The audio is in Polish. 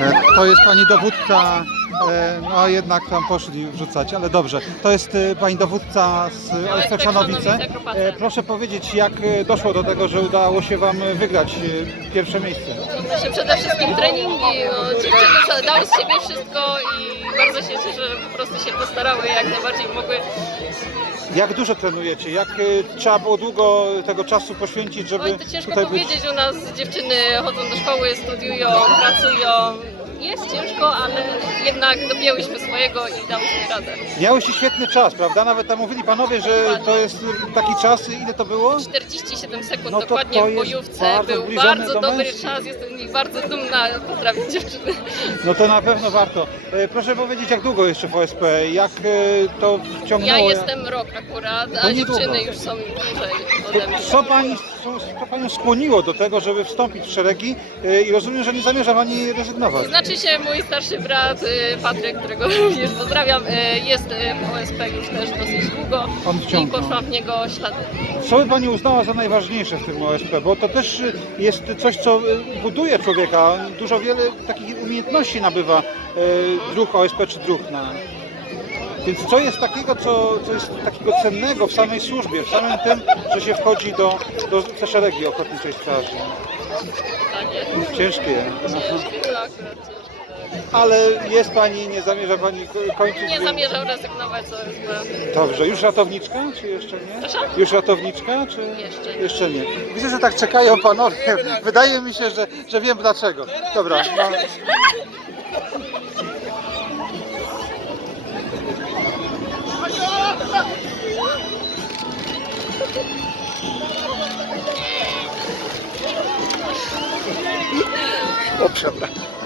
E, To jest pani dowódca, e, no jednak tam poszli wrzucać, ale dobrze. To jest e, pani dowódca z OSP OSP Chrzanowice. Chrzanowice, Grupa C. E, Proszę powiedzieć, jak doszło do tego, że udało się wam wygrać pierwsze miejsce? Przede wszystkim treningi, co, dały z siebie wszystko i bardzo się cieszę, że po prostu się postarały jak najbardziej mogły. Jak dużo trenujecie? Jak e, trzeba było długo tego czasu poświęcić, żeby Oj, to ciężko tutaj powiedzieć, u nas dziewczyny chodzą do szkoły, studiują, pracują. Jest ciężko, ale jednak dopięłyśmy swojego i dałyśmy radę. Miałyście świetny czas, prawda? Nawet tam mówili panowie, że to jest taki czas, ile to było? 47 sekund No to dokładnie to w jest bojówce. bardzo Był zbliżone bardzo do dobry czas, jestem z nich bardzo dumna. Pozdrawiam dziewczyny. No to na pewno warto. E, Proszę powiedzieć, jak długo jeszcze w OSP? Jak e, to Ja wciągnęło? jestem rok akurat, To a niedługo. dziewczyny już są dłużej ode mnie. Co pani, co, co panią skłoniło do tego, żeby wstąpić w szeregi e, i rozumiem, że nie zamierza pani rezygnować? Znaczy się mój starszy brat y, Patryk, którego również pozdrawiam, y, jest y, w OSP już też dosyć długo On i wciągnął. poszłam w niego ślady. Co by pani uznała za najważniejsze w tym OSP? Bo to też jest coś, co buduje człowieka. Dużo wiele takich umiejętności nabywa e, druh OSP czy druh na... Więc co jest takiego, co, co jest takiego cennego w samej służbie, w samym tym, że się wchodzi do, do te szeregi Ochotniczej Straży? Ciężkie. Ale jest pani, nie zamierza pani ko- kończyć? Nie zamierzam rezygnować z OSP. Dobrze, już ratowniczka, czy jeszcze nie? Proszę? Już ratowniczka, czy Jeszcze nie. jeszcze nie? Widzę, że tak czekają panowie. Wydaje mi się, że, że wiem dlaczego. Dobra. No. O, przepraszam.